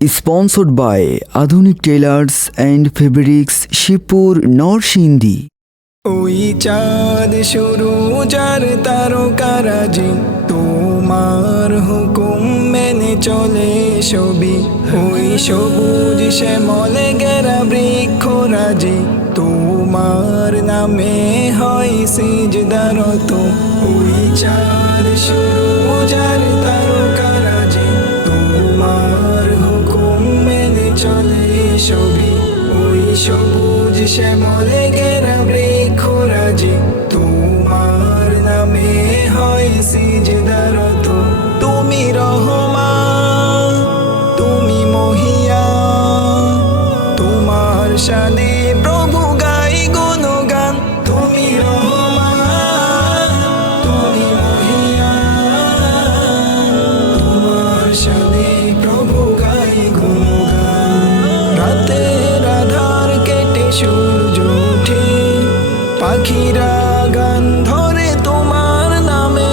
Sponsored by Adhunik tailors and fabrics Shibpur Narsingdi ওই চাঁদ শুরু যার তারকারাজি, তোমার হুকুম মেনে চলে ছবি। ওই সবুজ সে শ্যামলে গেরা বৃক্ষরাজি, তোমার নামে হয় সিজদারত। ওই চাঁদ শুরু যার চলে সবই ওই সবুজ শ্যামলে গেরা বৃক্ষরাজি। তোমার নামে হয় সিজদারত তুমি রহমান তুমি মহিয়া। তোমার শানে পাখিরা গান ধরে তোমার নামে।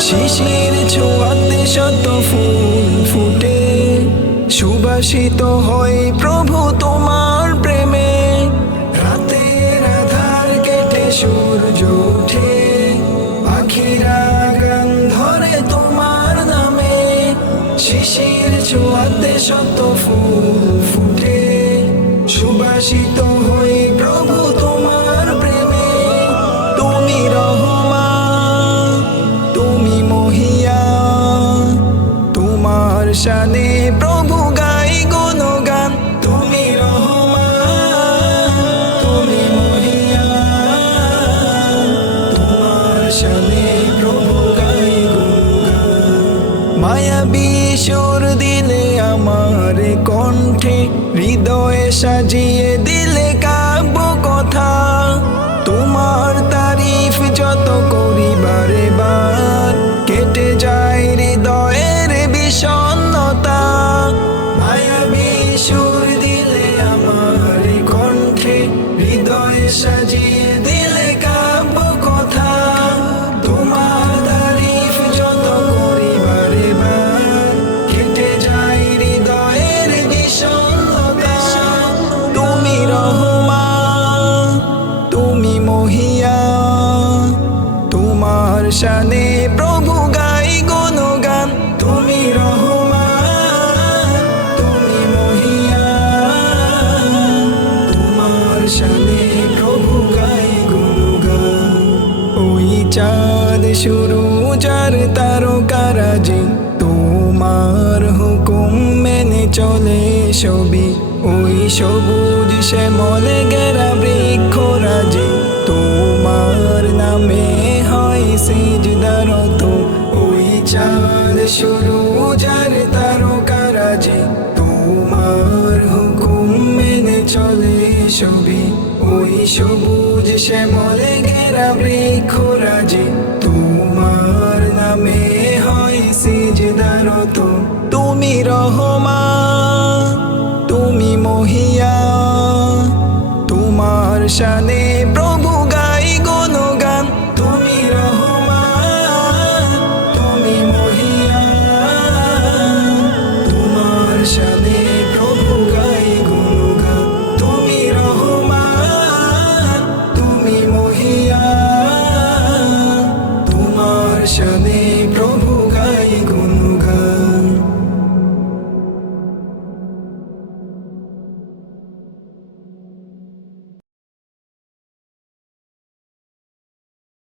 শিশির ছোঁয়াতে শত ফুল ফুটে। সুবাসিত হয় প্রভু তোমার প্রেমে। রাতের আধার কেটে সূর্য ওঠে। পাখিরা গান ধরে তোমার নামে। শিশির ছোঁয়াতে শত ফুল ফুটে। সুবাসিত শানে প্রভু গাই গুণগান। তুমি রহমান, তুমি মহিয়া। তোমার শানে গাই মায়াবী দিলে আমার কণ্ঠে, হৃদয়ে সাজিয়ে দিলে কাব্য সাজিয়ে চাঁদ শুরু, যার তারকারাজি। তোমার হুকুম মেনে চলে ছবি। ওই সবুজ শ্যামলে গেরা বৃক্ষরাজি। তোমার নামে হয় সেজদারত। ওই চাঁদ শুরু সবুজ শ্যামলে ঘেরা বৃক্ষরাজি তোমার নামে হয় সিজদারত। তুমি রহমা তুমি মহিয়া তোমার শানে